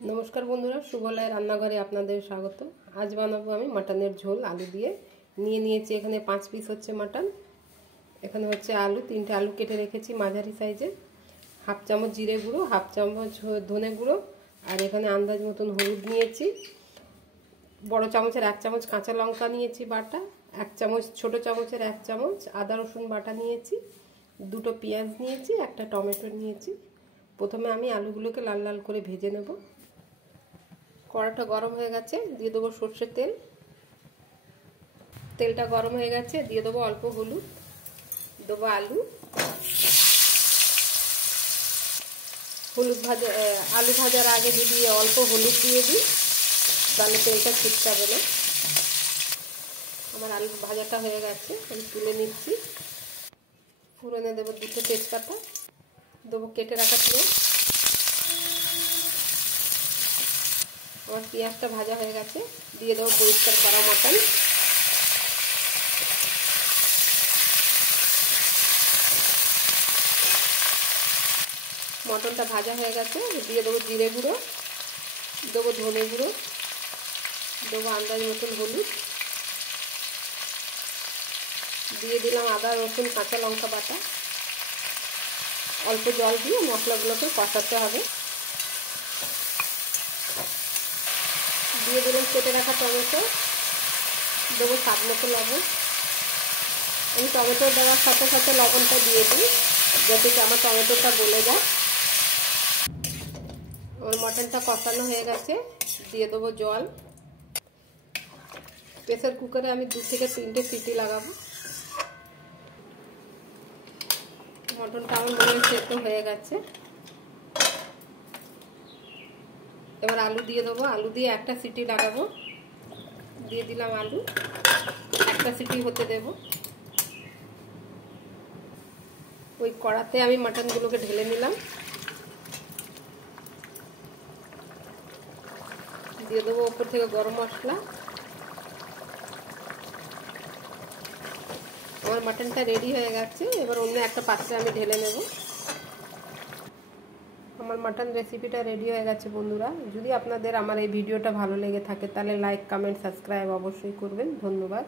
नमस्कार बंधुरा सुबलाय रान्नाघरे आपनादेर स्वागत। आज बानाबो आमी मटनेर झोल आलू दिए निये नियेछि। एखाने 5 पिस होच्छे मटन, एखाने होच्छे आलू, 3टे आलू केटे रेखेछि माझारि साइजे, हाफ चामच जिरे गुड़ो, हाफ चामच धने गुड़ो और एखाने आन्दाज मतन हलुद नियेछि, बड़ो चामचेर 1 चामच काँचा लंका नियेछि बाटा, 1 चामच छोटो चामचेर 1 चामच आदा रसुन बाटा नियेछि, दुटो पेঁয়াজ नियेछि, एकटा टमेटो नियेछि। प्रथमे आमी आलूगुलोके लाल लाल करे भेजे नेब। कड़ाटा गरम हो गेছে, দিয়ে দেব সরষের তেল। তেলটা গরম হয়ে গেছে, দিয়ে দেব অল্প হলুদ, দেব আলু। আলু ভাজার আগে যদি অল্প হলুদ দিয়ে দিই তাহলে তেলটা ছিটকাবে না। আমার আলু ভাজাটা হয়ে গেছে, আমি তুলে নিচ্ছি। ফোড়নে দেব দুটো তেজপাতা, দেব কেটে রাখা পেঁয়াজ। और पेঁয়াজটা ভাজা হয়ে গেছে, দিয়ে দেব পরিষ্কার করা মটন। মটনটা ভাজা হয়ে গেছে, দিয়ে দেব জিরে গুঁড়ো, দেব ধনে গুঁড়ো, দেব আন্দাজ মতন হলুদ, দিয়ে দিলাম আদা রসুন কাঁচা লঙ্কা বাটা। অল্প জল দিয়ে মশলাগুলোকে কষাতে হবে। দিয়ে দিলাম কেটে রাখা টমেটো, দেবো স্বাদ মতো লবণ। আমি টমেটো দেওয়ার সাথে সাথে লবণটা দিয়ে দিই যাতে কি আমার টমেটোটা গলে যায়। আমার মটনটা কষানো হয়ে গেছে, দিয়ে দেবো জল। প্রেসার কুকারে আমি 2 থেকে 3টে সিটি লাগাবো। মটনটা আমার মনে হয় সেদ্ধ হয়ে গেছে। এবার আলু দিয়ে দেবো, আলু দিয়ে একটা সিটি লাগাবো। দিয়ে দিলাম আলু, একটা সিটি হতে দেব। ওই কড়াতে আমি মটনগুলোকে ঢেলে নিলাম, দিয়ে দেবো উপর থেকে গরম মশলা। আমার মটনটা রেডি হয়ে গেছে, এবার অন্য একটা পাত্রে আমি ঢেলে নেব। আমার মটন রেসিপিটা রেডি হয়ে গেছে বন্ধুরা। যদি আপনাদের আমার এই ভিডিওটা ভালো লেগে থাকে তাহলে লাইক কমেন্ট সাবস্ক্রাইব অবশ্যই করবেন। ধন্যবাদ।